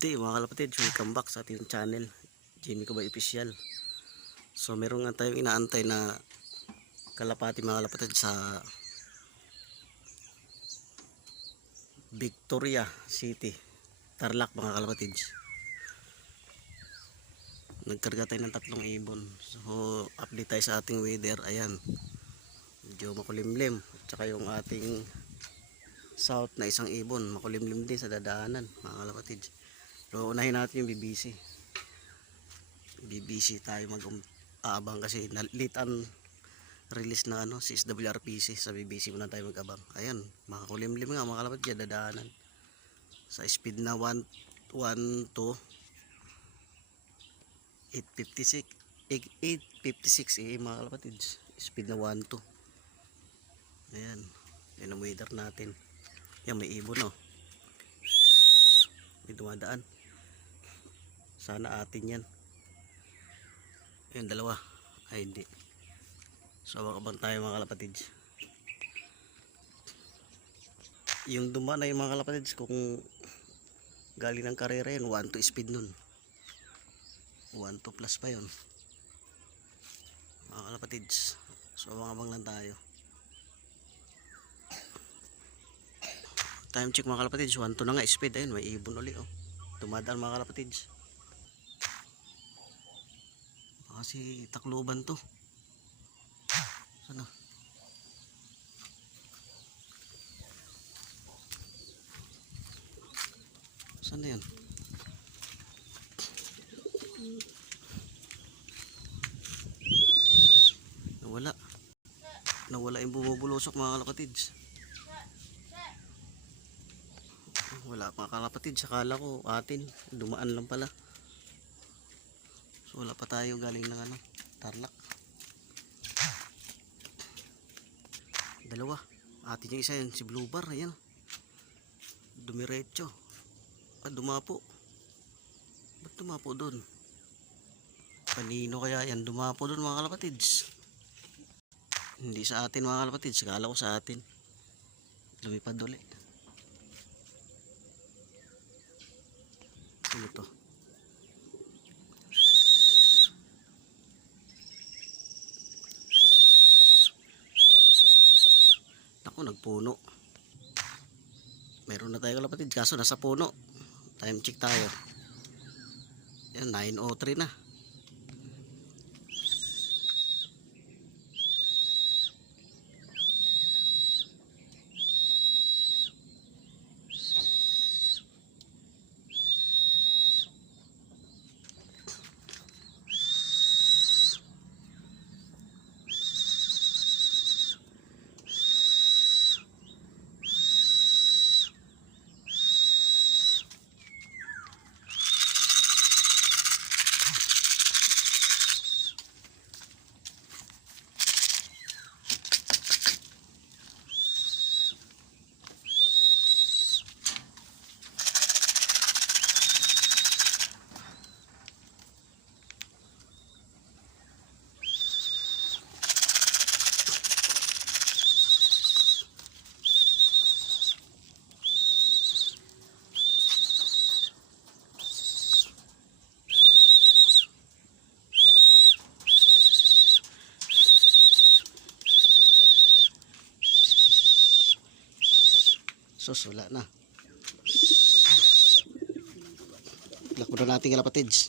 Good day mga kalapatid, welcome back sa ating channel Jimmy Kabay Official. So meron nga tayong inaantay na kalapati mga kalapatid sa Victoria City, Tarlac mga kalapatid. Nagkarga tayo ng 3 ibon. So update tayo sa ating weather. Ayan, medyo makulimlim. At saka yung ating south na 1 ibon, makulimlim din sa dadaanan mga kalapatid. So unahin natin yung BBC. BBC tayo mag-aabang kasi late an release na si SWRPC. Sa BBC muna tayo mag-abang. Ayan, makakulimlim nga mga kalapatid, dadaanan sa speed na 1 to 856 mga kalapatid. Speed na 1 to. Ayan, yan ang weather natin. Yan, may ibon may dumadaan. Sana atin yan. Ayan, 2. Ay hindi. So abang tayo mga kalapatid. Yung dumaan na yung mga kalapatid, kung galing ng karera yun, 1 to speed nun. 1 to plus pa yun mga kalapatid. So abang lang tayo. Time check mga kalapatid, 1 to na nga speed. Ayun, may ibon uli dumadaan mga kalapatid. Kasi Tacloban to. Sana saan yan? Nawala yung bumubulusok mga kalapatid. Wala mga kalapatid, sakala ko atin, dumaan lang pala. So wala pa tayo galing ng Tarlac. 2 atin yung isa yun, si Blue Bar. Ayan, dumiretso. Dumapo. Ba't dumapo dun? Kanino kaya yan dumapo dun mga kalapatids? Hindi sa atin mga kalapatids, sakala ko sa atin. Lumipad ulit. Ano to? Ako, nagpuno. Meron na tayo kalapatid, kaso nasa puno. Time check tayo. Yan, 9:03 na. Sus, wala na. Lakbo na natin kalapatids.